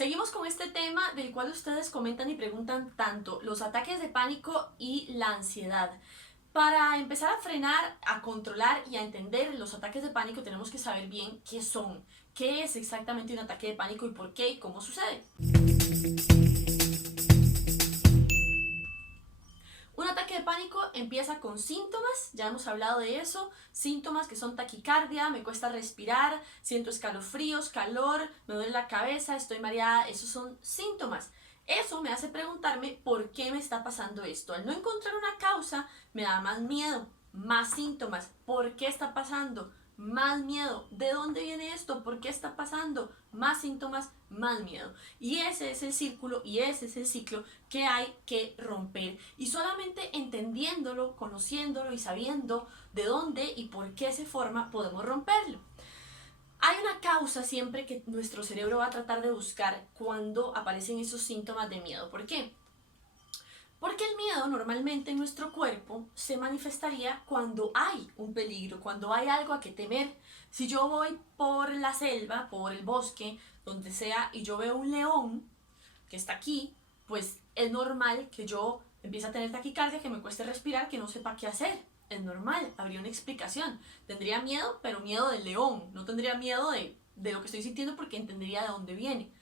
Seguimos con este tema del cual ustedes comentan y preguntan tanto, los ataques de pánico y la ansiedad. Para empezar a frenar, a controlar y a entender los ataques de pánico tenemos que saber bien qué son, qué es exactamente un ataque de pánico y por qué y cómo sucede. Un ataque de pánico empieza con síntomas, ya hemos hablado de eso, síntomas que son taquicardia, me cuesta respirar, siento escalofríos, calor, me duele la cabeza, estoy mareada, esos son síntomas. Eso me hace preguntarme por qué me está pasando esto. Al no encontrar una causa, me da más miedo, más síntomas. ¿Por qué está pasando? Más miedo. ¿De dónde viene esto? ¿Por qué está pasando? Más síntomas, más miedo. Y ese es el círculo y ese es el ciclo que hay que romper. Y solamente entendiéndolo, conociéndolo y sabiendo de dónde y por qué se forma, podemos romperlo. Hay una causa siempre que nuestro cerebro va a tratar de buscar cuando aparecen esos síntomas de miedo. ¿Por qué? Porque el miedo normalmente en nuestro cuerpo se manifestaría cuando hay un peligro, cuando hay algo a que temer. Si yo voy por la selva, por el bosque, donde sea, y yo veo un león que está aquí, pues es normal que yo empiece a tener taquicardia, que me cueste respirar, que no sepa qué hacer. Es normal, habría una explicación. Tendría miedo, pero miedo del león. No tendría miedo de lo que estoy sintiendo porque entendería de dónde viene.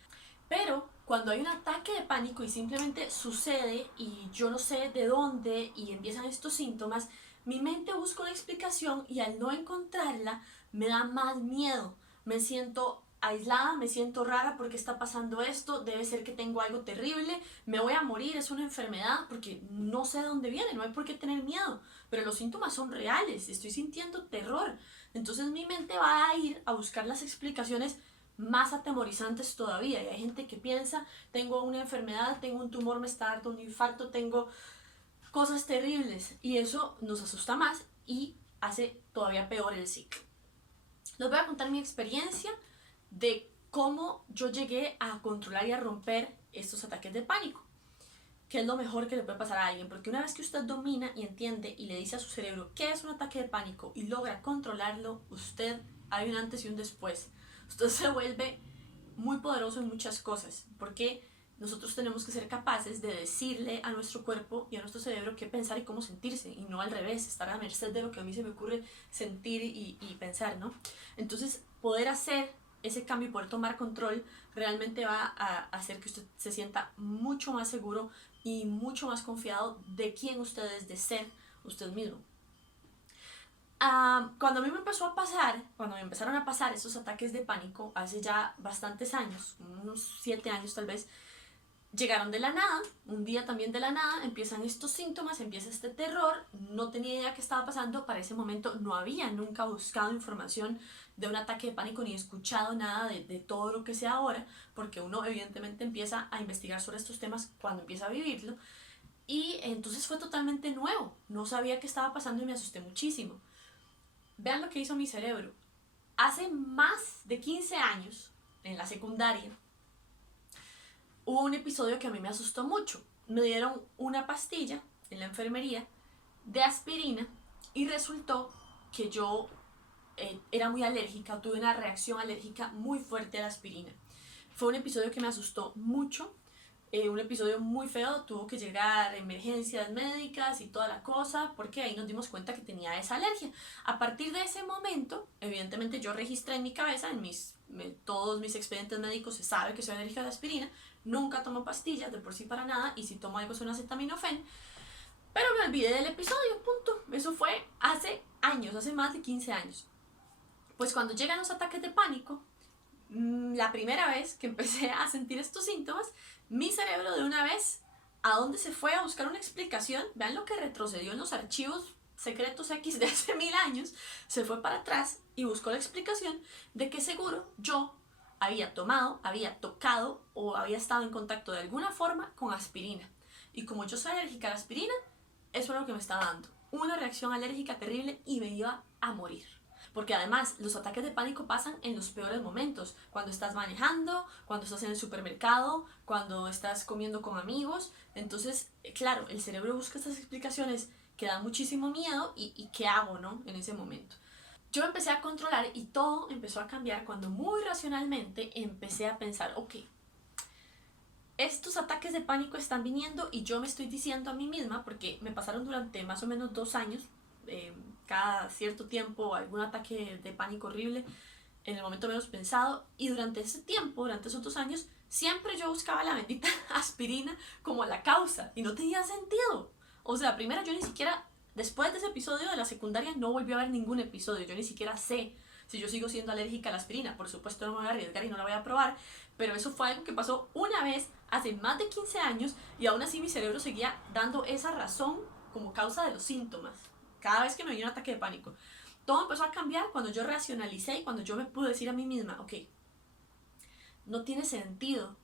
Pero cuando hay un ataque de pánico y simplemente sucede y yo no sé de dónde y empiezan estos síntomas, mi mente busca una explicación y al no encontrarla me da más miedo. Me siento aislada, me siento rara porque está pasando esto, debe ser que tengo algo terrible, me voy a morir, es una enfermedad porque no sé de dónde viene, no hay por qué tener miedo, pero los síntomas son reales, estoy sintiendo terror. Entonces mi mente va a ir a buscar las explicaciones más atemorizantes todavía. Y hay gente que piensa, tengo una enfermedad, tengo un tumor, me está dando un infarto, tengo cosas terribles. Y eso nos asusta más y hace todavía peor el ciclo. Les voy a contar mi experiencia de cómo yo llegué a controlar y a romper estos ataques de pánico. ¿Qué es lo mejor que le puede pasar a alguien? Porque una vez que usted domina y entiende y le dice a su cerebro qué es un ataque de pánico y logra controlarlo, usted, hay un antes y un después. Usted se vuelve muy poderoso en muchas cosas, porque nosotros tenemos que ser capaces de decirle a nuestro cuerpo y a nuestro cerebro qué pensar y cómo sentirse, y no al revés, estar a merced de lo que a mí se me ocurre sentir y pensar, ¿no? Entonces, poder hacer ese cambio y poder tomar control realmente va a hacer que usted se sienta mucho más seguro y mucho más confiado de quién usted es, de ser usted mismo. Cuando a mí me empezó a pasar, cuando me empezaron a pasar esos ataques de pánico, hace ya bastantes años, unos 7 años tal vez, llegaron de la nada, un día también de la nada, empiezan estos síntomas, empieza este terror, no tenía idea qué estaba pasando, para ese momento no había nunca buscado información de un ataque de pánico ni escuchado nada de todo lo que sea ahora, porque uno evidentemente empieza a investigar sobre estos temas cuando empieza a vivirlo, y entonces fue totalmente nuevo, no sabía qué estaba pasando y me asusté muchísimo. Vean lo que hizo mi cerebro. Hace más de 15 años, en la secundaria, hubo un episodio que a mí me asustó mucho. Me dieron una pastilla en la enfermería de aspirina y resultó que yo era muy alérgica, tuve una reacción alérgica muy fuerte a la aspirina. Fue un episodio que me asustó mucho, un episodio muy feo, tuvo que llegar a emergencias médicas y toda la cosa, porque ahí nos dimos cuenta que tenía esa alergia. A partir de ese momento, evidentemente yo registré en mi cabeza, todos mis expedientes médicos se sabe que soy alérgica a la aspirina, nunca tomo pastillas de por sí para nada, y si tomo algo es un acetaminofén, pero me olvidé del episodio, punto. Eso fue hace años, hace más de 15 años. Pues cuando llegan los ataques de pánico, la primera vez que empecé a sentir estos síntomas, mi cerebro de una vez, ¿a dónde se fue a buscar una explicación? Vean lo que retrocedió en los archivos secretos X de hace 1000 años, se fue para atrás y buscó la explicación de que seguro yo había tomado, había tocado o había estado en contacto de alguna forma con aspirina. Y como yo soy alérgica a la aspirina, eso era lo que me estaba dando. Una reacción alérgica terrible y me iba a morir. Porque además los ataques de pánico pasan en los peores momentos, cuando estás manejando, cuando estás en el supermercado, cuando estás comiendo con amigos. Entonces, claro, el cerebro busca estas explicaciones que dan muchísimo miedo y ¿qué hago, no? En ese momento. Yo empecé a controlar y todo empezó a cambiar cuando muy racionalmente empecé a pensar, ok, estos ataques de pánico están viniendo y yo me estoy diciendo a mí misma, porque me pasaron durante más o menos 2 años, cada cierto tiempo algún ataque de pánico horrible, en el momento menos pensado, y durante ese tiempo, durante esos 2 años, siempre yo buscaba la bendita aspirina como la causa, y no tenía sentido. O sea, primero yo ni siquiera, después de ese episodio de la secundaria, no volví a ver ningún episodio, yo ni siquiera sé si yo sigo siendo alérgica a la aspirina. Por supuesto no me voy a arriesgar y no la voy a probar, pero eso fue algo que pasó una vez hace más de 15 años y aún así mi cerebro seguía dando esa razón como causa de los síntomas. Cada vez que me venía un ataque de pánico. Todo empezó a cambiar cuando yo racionalicé y cuando yo me pude decir a mí misma, ok, no tiene sentido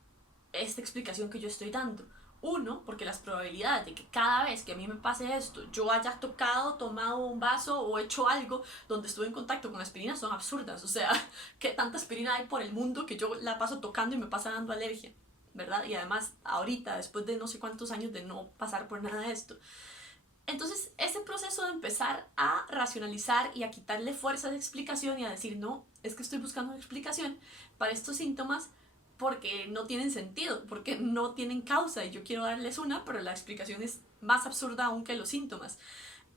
esta explicación que yo estoy dando. Uno, porque las probabilidades de que cada vez que a mí me pase esto, yo haya tocado, tomado un vaso o hecho algo donde estuve en contacto con aspirina son absurdas. O sea, que tanta aspirina hay por el mundo que yo la paso tocando y me pasa dando alergia, ¿verdad? Y además, ahorita, después de no sé cuántos años de no pasar por nada de esto. Entonces, ese proceso de empezar a racionalizar y a quitarle fuerza de explicación y a decir, no, es que estoy buscando una explicación para estos síntomas porque no tienen sentido, porque no tienen causa y yo quiero darles una, pero la explicación es más absurda aún que los síntomas.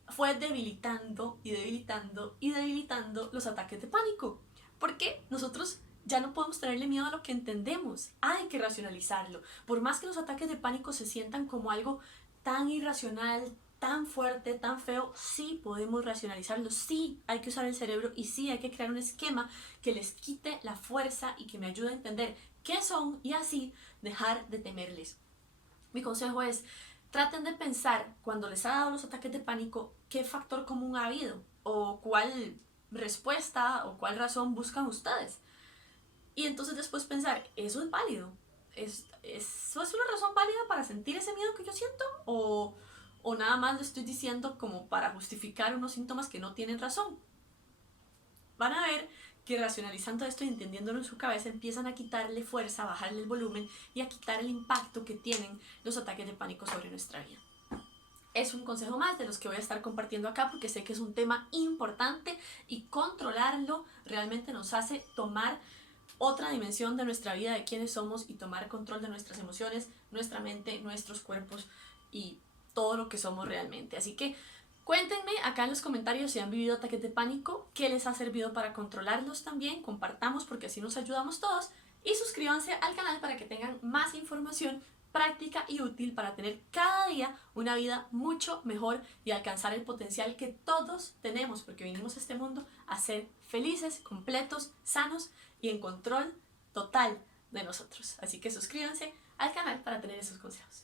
Fue debilitando y debilitando y debilitando los ataques de pánico, porque nosotros ya no podemos tenerle miedo a lo que entendemos, hay que racionalizarlo. Por más que los ataques de pánico se sientan como algo tan irracional, tan fuerte, tan feo, sí podemos racionalizarlo, sí hay que usar el cerebro y sí hay que crear un esquema que les quite la fuerza y que me ayude a entender qué son y así dejar de temerles. Mi consejo es, traten de pensar cuando les ha dado los ataques de pánico qué factor común ha habido o cuál respuesta o cuál razón buscan ustedes. Y entonces después pensar, ¿eso es válido? ¿Eso es una razón válida para sentir ese miedo que yo siento? ¿O nada más lo estoy diciendo como para justificar unos síntomas que no tienen razón? Van a ver que racionalizando esto y entendiéndolo en su cabeza empiezan a quitarle fuerza, a bajarle el volumen y a quitar el impacto que tienen los ataques de pánico sobre nuestra vida. Es un consejo más de los que voy a estar compartiendo acá porque sé que es un tema importante y controlarlo realmente nos hace tomar otra dimensión de nuestra vida, de quiénes somos y tomar control de nuestras emociones, nuestra mente, nuestros cuerpos y todo lo que somos realmente. Así que cuéntenme acá en los comentarios si han vivido ataques de pánico, qué les ha servido para controlarlos también, compartamos porque así nos ayudamos todos y suscríbanse al canal para que tengan más información práctica y útil para tener cada día una vida mucho mejor y alcanzar el potencial que todos tenemos porque vinimos a este mundo a ser felices, completos, sanos y en control total de nosotros. Así que suscríbanse al canal para tener esos consejos.